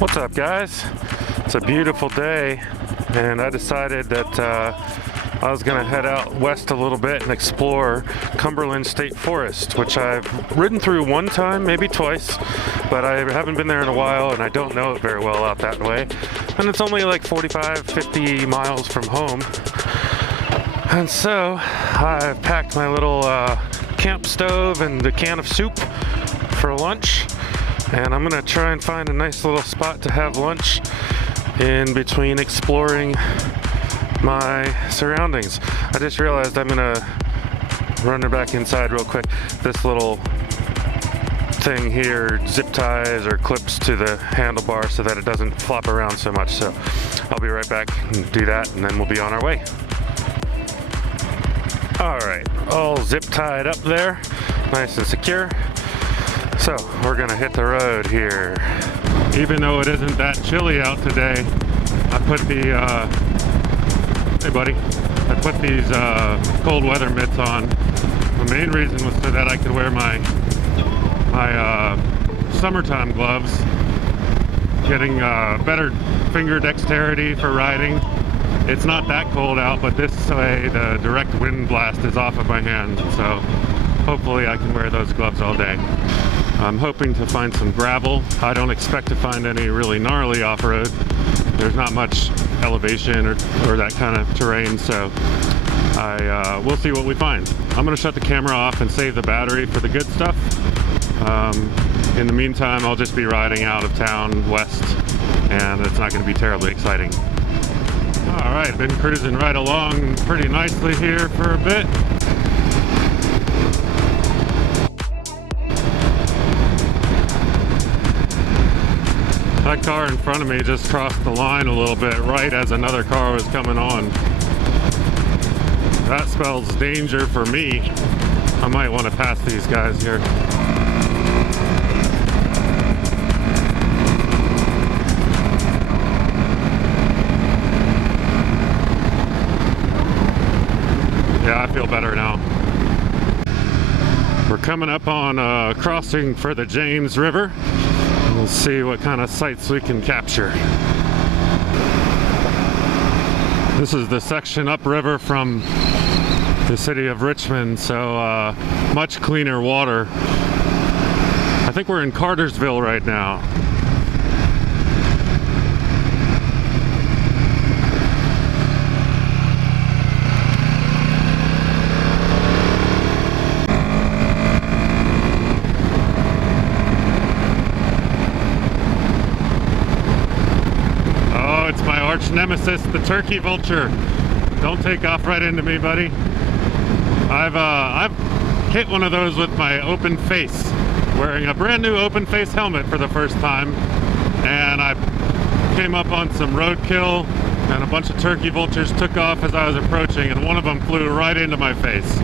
What's up, guys? It's a beautiful day, and I decided that I was gonna head out west a little bit and explore Cumberland State Forest, which I've ridden through one time, maybe twice, but I haven't been there in a while and I don't know it very well out that way. And it's only like 45, 50 miles from home. And so I've packed my little camp stove and a can of soup for lunch, and I'm gonna try and find a nice little spot to have lunch in between exploring my surroundings. I just realized I'm gonna run it back inside real quick. This little thing here zip ties or clips to the handlebar so that it doesn't flop around so much. So I'll be right back and do that, and then we'll be on our way. All right, all zip tied up there, nice and secure. So we're gonna hit the road here. Even though it isn't that chilly out today, I put the hey buddy, I put these cold weather mitts on. The main reason was so that I could wear my summertime gloves, getting better finger dexterity for riding. It's not that cold out, but this way the direct wind blast is off of my hand, so hopefully I can wear those gloves all day. I'm hoping to find some gravel. I don't expect to find any really gnarly off-road. There's not much elevation or that kind of terrain, so we'll see what we find. I'm gonna shut the camera off and save the battery for the good stuff. In the meantime, I'll just be riding out of town west, and it's not gonna be terribly exciting. All right, been cruising right along pretty nicely here for a bit. That car in front of me just crossed the line a little bit right as another car was coming on. That spells danger for me. I might want to pass these guys here. Yeah, I feel better now. We're coming up on a crossing for the James River. We'll see what kind of sights we can capture. This is the section upriver from the city of Richmond, so much cleaner water. I think we're in Cartersville right now. It's my arch nemesis, the turkey vulture. Don't take off right into me, buddy. I've hit one of those with my open face, wearing a brand new open face helmet for the first time, and I came up on some roadkill, and a bunch of turkey vultures took off as I was approaching, and one of them flew right into my face.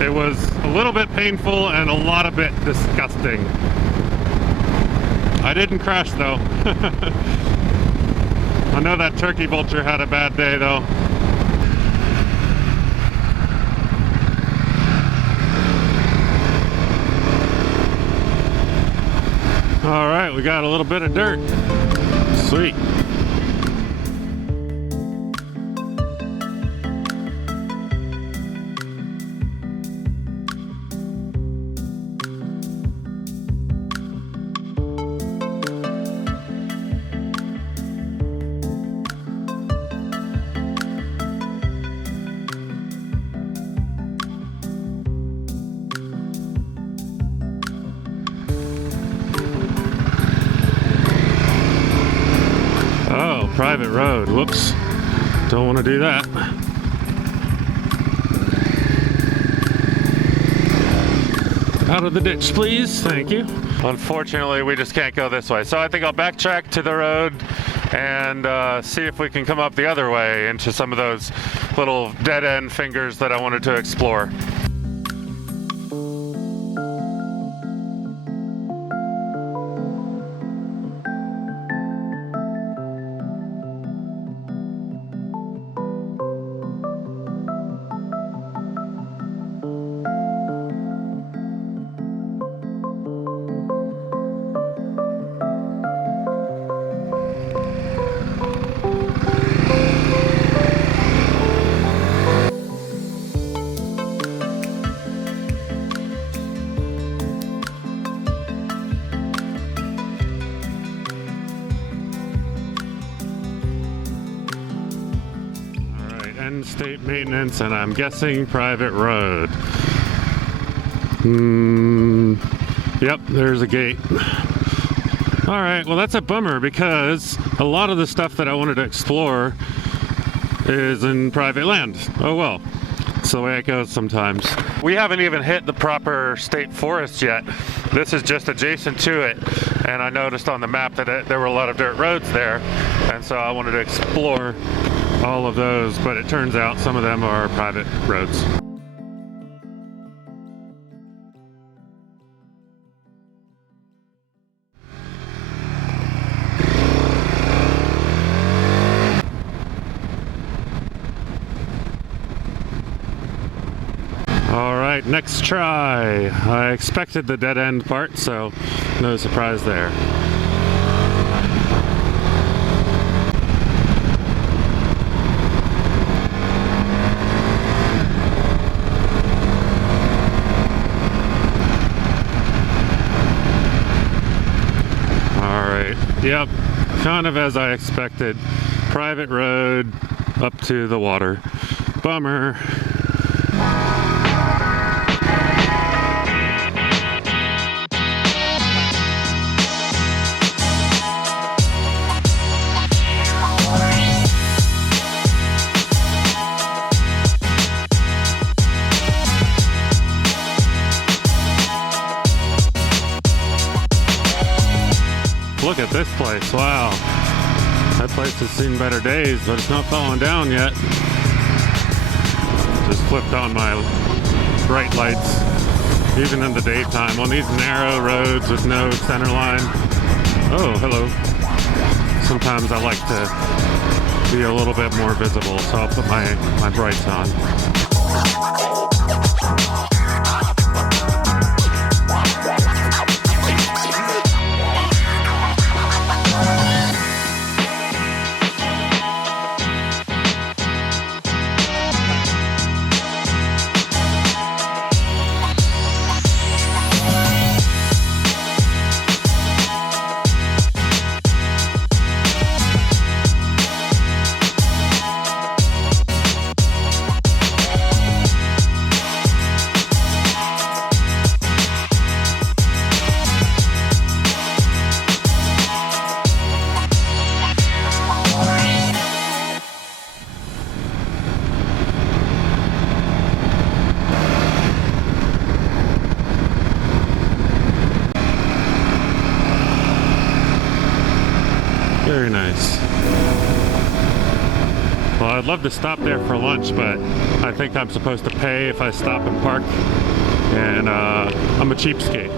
It was a little bit painful and a lot of bit disgusting. I didn't crash though. I know that turkey vulture had a bad day though. All right, we got a little bit of dirt. Sweet. Private road. Whoops. Don't want to do that. Out of the ditch, please. Thank you. Unfortunately, we just can't go this way. So I think I'll backtrack to the road and see if we can come up the other way into some of those little dead-end fingers that I wanted to explore. state maintenance, and I'm guessing private road. Yep, there's a gate. All right, well that's a bummer because a lot of the stuff that I wanted to explore is in private land. Oh well, it's the way it goes sometimes. We haven't even hit the proper state forest yet. This is just adjacent to it, and I noticed on the map that there were a lot of dirt roads there, and so I wanted to explore all of those, but it turns out some of them are private roads. Alright, next try. I expected the dead end part, so no surprise there. Alright, yep, kind of as I expected. Private road up to the water. Bummer. Look at this place, wow. That place has seen better days, but it's not falling down yet. Just flipped on my bright lights, even in the daytime, on these narrow roads with no center line. Oh, hello. Sometimes I like to be a little bit more visible, so I'll put my brights on. Very nice. Well, I'd love to stop there for lunch, but I think I'm supposed to pay if I stop and park, and I'm a cheapskate.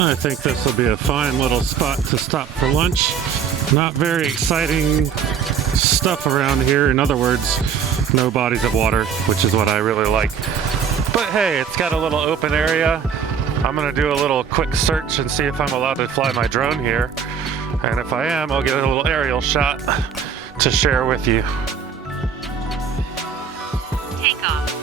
I think this will be a fine little spot to stop for lunch. Not very exciting stuff around here. In other words, no bodies of water, which is what I really like. But hey, it's got a little open area. I'm gonna do a little quick search and see if I'm allowed to fly my drone here. And if I am, I'll get a little aerial shot to share with you. Take off.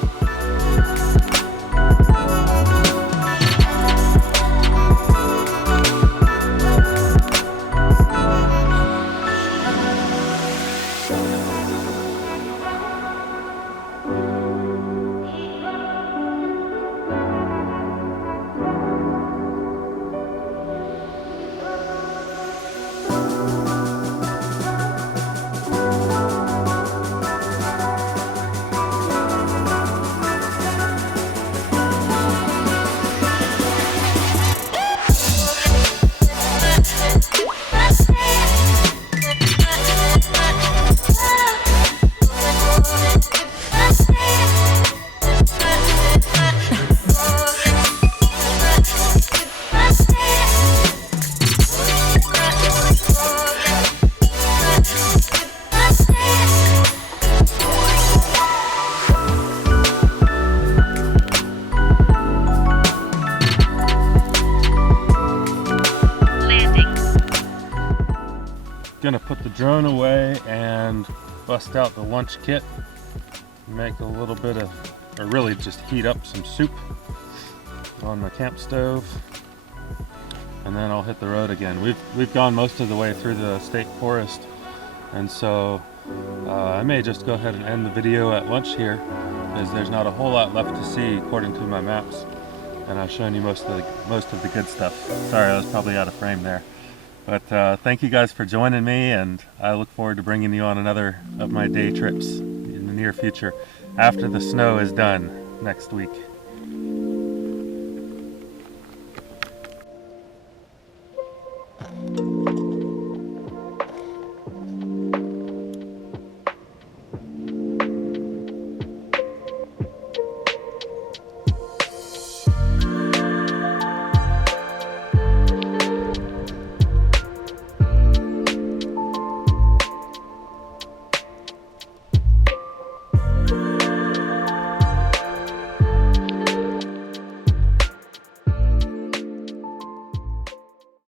drone away and bust out the lunch kit. Make a little bit of, or really just heat up some soup on the camp stove. And then I'll hit the road again. We've gone most of the way through the state forest, and so I may just go ahead and end the video at lunch here, because there's not a whole lot left to see according to my maps, and I've shown you most of the good stuff. Sorry, I was probably out of frame there, but thank you guys for joining me, and I look forward to bringing you on another of my day trips in the near future after the snow is done next week.